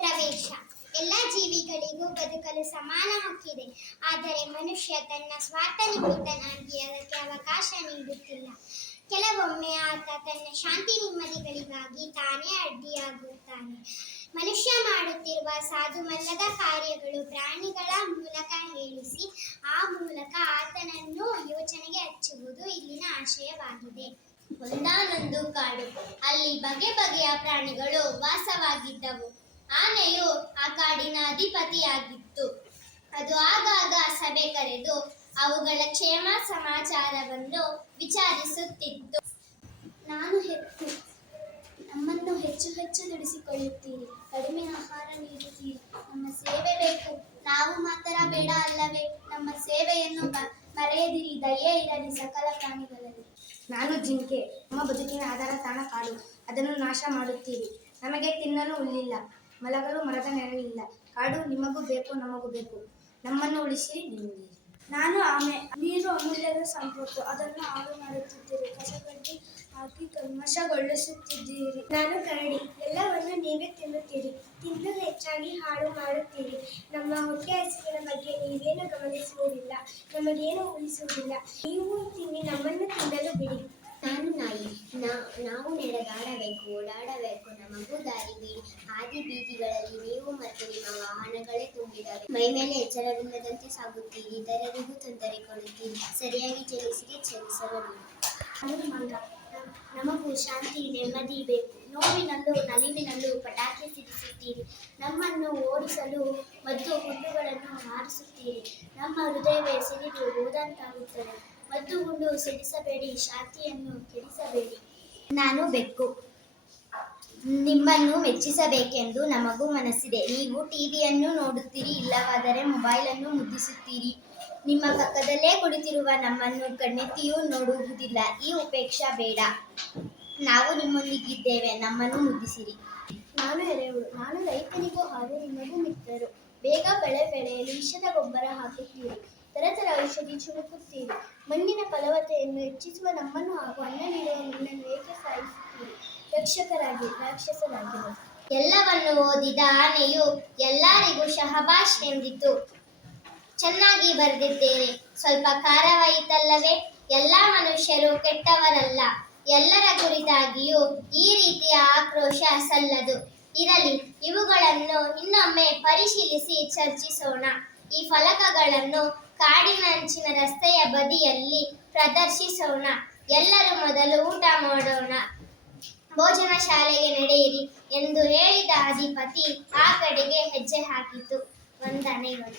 ಪ್ರವೇಶ. ಎಲ್ಲ ಜೀವಿಗಳಿಗೂ ಬದುಕಲು ಸಮಾನ ಹಕ್ಕಿದೆ. ಆದರೆ ಮನುಷ್ಯ ತನ್ನ ಸ್ವಾರ್ಥ ನಿಮಿತ್ತನಾಗಿ ಅದಕ್ಕೆ ಅವಕಾಶ ನೀಡುತ್ತಿಲ್ಲ. ಕೆಲವೊಮ್ಮೆ ಆತ ತನ್ನ ಶಾಂತಿ ನೆಮ್ಮದಿಗಳಿಗಾಗಿ ತಾನೇ ಅಡ್ಡಿಯಾಗುತ್ತಾನೆ. ಮನುಷ್ಯ ಮಾಡುತ್ತಿರುವ ಸಾಧುಮಲ್ಲದ ಕಾರ್ಯಗಳು ಪ್ರಾಣಿಗಳ ಮೂಲಕ ಹೇಳಿಸಿ ಆ ಮೂಲಕ ಆತನನ್ನು ಯೋಚನೆಗೆ ಹಚ್ಚುವುದು ಇಲ್ಲಿನ ಆಶಯವಾಗಿದೆ. ಒಂದಾನೊಂದು ಕಾಡು. ಅಲ್ಲಿ ಬಗೆ ಬಗೆಯ ಪ್ರಾಣಿಗಳು ವಾಸವಾಗಿದ್ದವು. ಆನೆಯು ಆ ಕಾಡಿನ ಅಧಿಪತಿಯಾಗಿತ್ತು. ಅದು ಆಗಾಗ ಸಭೆ ಕರೆದು ಅವುಗಳ ಕ್ಷೇಮ ಸಮಾಚಾರವನ್ನು ವಿಚಾರಿಸುತ್ತಿತ್ತು. ನಾನು ಹೆತ್ತು ನಮ್ಮನ್ನು ಹೆಚ್ಚು ಹೆಚ್ಚು ದುಡಿಸಿಕೊಳ್ಳುತ್ತೀರಿ, ಕಡಿಮೆ ಆಹಾರ ನೀಡುತ್ತೀರಿ, ನಮ್ಮ ಸೇವೆ ಬೇಕು, ನಾವು ಮಾತ್ರ ಬೇಡ ಅಲ್ಲವೇ? ನಮ್ಮ ಸೇವೆಯನ್ನು ಮರೆಯದಿರಿ, ದಯೆ ಇರಲಿ ಸಕಲ ಪ್ರಾಣಿಗಳಲ್ಲಿ. ನಾನು ಜಿಂಕೆ, ನಮ್ಮ ಬದುಕಿನ ಆಧಾರ ತಾಣ ಕಾಡು, ಅದನ್ನು ನಾಶ ಮಾಡುತ್ತೀರಿ. ನಮಗೆ ತಿನ್ನಲು ಹುಲ್ಲಿಲ್ಲ, ಮಲಗಲು ಮರದ ನೆರಳಿಲ್ಲ. ಕಾಡು ನಿಮಗೂ ಬೇಕು, ನಮಗೂ ಬೇಕು, ನಮ್ಮನ್ನು ಉಳಿಸಿರಿ, ನಿಮ್ಮಲ್ಲಿ. ನಾನು ಆಮೆ, ನೀರು ಅಮೂಲ್ಯದ ಸಂಪತ್ತು, ಅದನ್ನು ಹಾಳು ಮಾಡುತ್ತಿದ್ದೀರಿ, ಕಸಗಡ್ಡಿ ಹಾಕಿ ಕಲ್ಮಶಗೊಳಿಸುತ್ತಿದ್ದೀರಿ. ನಾನು ಕರಡಿ, ಎಲ್ಲವನ್ನು ನೀವೇ ತಿನ್ನುತ್ತೀರಿ, ತಿಂದು ಹೆಚ್ಚಾಗಿ ಹಾಳು ಮಾಡುತ್ತೀರಿ. ನಮ್ಮ ಹೊಟ್ಟೆ ಹಸಿವಿನ ಬಗ್ಗೆ ನೀವೇನು ಗಮನಿಸುವುದಿಲ್ಲ, ನಮಗೇನು ಉಳಿಸುವುದಿಲ್ಲ. ನೀವು ತಿನ್ನಿ, ನಮ್ಮನ್ನು ತಿನ್ನಲು ಬಿಡಿ. ನಾನು ನಾಯಿ, ನಾವು ನಡೆದಾಡಬೇಕು, ಓಡಾಡಬೇಕು, ನಮಗೂ ದಾರಿ ಬಿಡಿ. ಹಾದಿ ಬೀದಿಗಳಲ್ಲಿ ನೀವು ಮತ್ತು ನಿಮ್ಮ ವಾಹನಗಳೇ ತುಂಬಿದವೆ. ಮೈ ಮೇಲೆ ಎಚ್ಚರವಿಲ್ಲದಂತೆ ಸಾಗುತ್ತೀರಿ, ಇತರರಿಗೂ ತೊಂದರೆ ಕೊಡುತ್ತೀರಿ. ಸರಿಯಾಗಿ ಚಲಿಸಿರಿ, ಚಲಿಸಲು ಬಿಡಿ. ನಾನು ಮಂಗ, ನಮಗೂ ಶಾಂತಿ ನೆಮ್ಮದಿ ಬೇಕು. ನೋವಿನಲ್ಲೂ ನಲಿವಿನಲ್ಲೂ ಪಟಾಕಿ ಸಿಡಿಸುತ್ತೀರಿ, ನಮ್ಮನ್ನು ಓಡಿಸಲು ಮದ್ದು ಗುಂಡುಗಳನ್ನು ಹಾರಿಸುತ್ತೀರಿ. ನಮ್ಮ ಹೃದಯವೇ ಸಿಡಿದು ಹೋದಂತಾಗುತ್ತದೆ. ಮದ್ದು ಗುಂಡು ಸಿಡಿಸಬೇಡಿ, ಶಾಂತಿಯನ್ನು ಕೆಡಿಸಬೇಡಿ. ನಾನು ಬೆಕ್ಕು, ನಿಮ್ಮನ್ನು ಮೆಚ್ಚಿಸಬೇಕೆಂದು ನಮಗೂ ಮನಸ್ಸಿದೆ. ನೀವು ಟಿವಿಯನ್ನು ನೋಡುತ್ತೀರಿ, ಇಲ್ಲವಾದರೆ ಮೊಬೈಲನ್ನು ಮುದ್ದಿಸುತ್ತೀರಿ. ನಿಮ್ಮ ಪಕ್ಕದಲ್ಲೇ ಕುಳಿತಿರುವ ನಮ್ಮನ್ನು ಕಣ್ಣೆತ್ತಿಯೂ ನೋಡುವುದಿಲ್ಲ. ಈ ಉಪೇಕ್ಷೆ ಬೇಡ. ನಾವು ನಿಮ್ಮೊಂದಿಗಿದ್ದೇವೆ, ನಮ್ಮನ್ನು ಮುದ್ದಿಸಿರಿ. ನಾನು ಎರೆಹುಳು, ನಾನು ರೈತನಿಗೂ ಹಾಗೂ ನಿಮಗೂ ಮಿತ್ರರು. ಬೇಗ ಬೆಳೆ ಬೆಳೆಯಲು ವಿಷದ ಗೊಬ್ಬರ ಹಾಕುತ್ತೀರಿ, ತರತರ ಔಷಧಿ ಚುಮುಕುತ್ತೀರಿ. ಮಣ್ಣಿನ ಫಲವತ್ತೆಯನ್ನು ಹೆಚ್ಚಿಸುವ ನಮ್ಮನ್ನು ಹಾಗೂ ಅನ್ನ ನೀಡುವ ಮಣ್ಣನ್ನು ಏಕೆ ಸಾಯಿಸುತ್ತೀರಿ? ರಕ್ಷಕರಾಗಿ ರಾಕ್ಷಸರಾಗಿರು. ಎಲ್ಲವನ್ನು ಓದಿದ ಆನೆಯು ಎಲ್ಲರಿಗೂ ಶಹಬಾಷ್ ಎಂದಿತು. ಚೆನ್ನಾಗಿ ಬರೆದಿದ್ದೇನೆ, ಸ್ವಲ್ಪ ಖಾರವಾಯಿತಲ್ಲವೇ? ಎಲ್ಲ ಮನುಷ್ಯರು ಕೆಟ್ಟವರಲ್ಲ. ಎಲ್ಲರ ಕುರಿತಾಗಿಯೂ ಈ ರೀತಿಯ ಆಕ್ರೋಶ ಸಲ್ಲದು. ಇರಲಿ, ಇವುಗಳನ್ನು ಇನ್ನೊಮ್ಮೆ ಪರಿಶೀಲಿಸಿ ಚರ್ಚಿಸೋಣ. ಈ ಫಲಕಗಳನ್ನು ಕಾಡಿನಂಚಿನ ರಸ್ತೆಯ ಬದಿಯಲ್ಲಿ ಪ್ರದರ್ಶಿಸೋಣ. ಎಲ್ಲರೂ ಮೊದಲು ಊಟ ಮಾಡೋಣ, ಭೋಜನ ಶಾಲೆಗೆ ನಡೆಯಿರಿ ಎಂದು ಹೇಳಿದ ಅಧಿಪತಿ ಆ ಕಡೆಗೆ ಹೆಜ್ಜೆ ಹಾಕಿತು. ವಂದನೆಗಳು.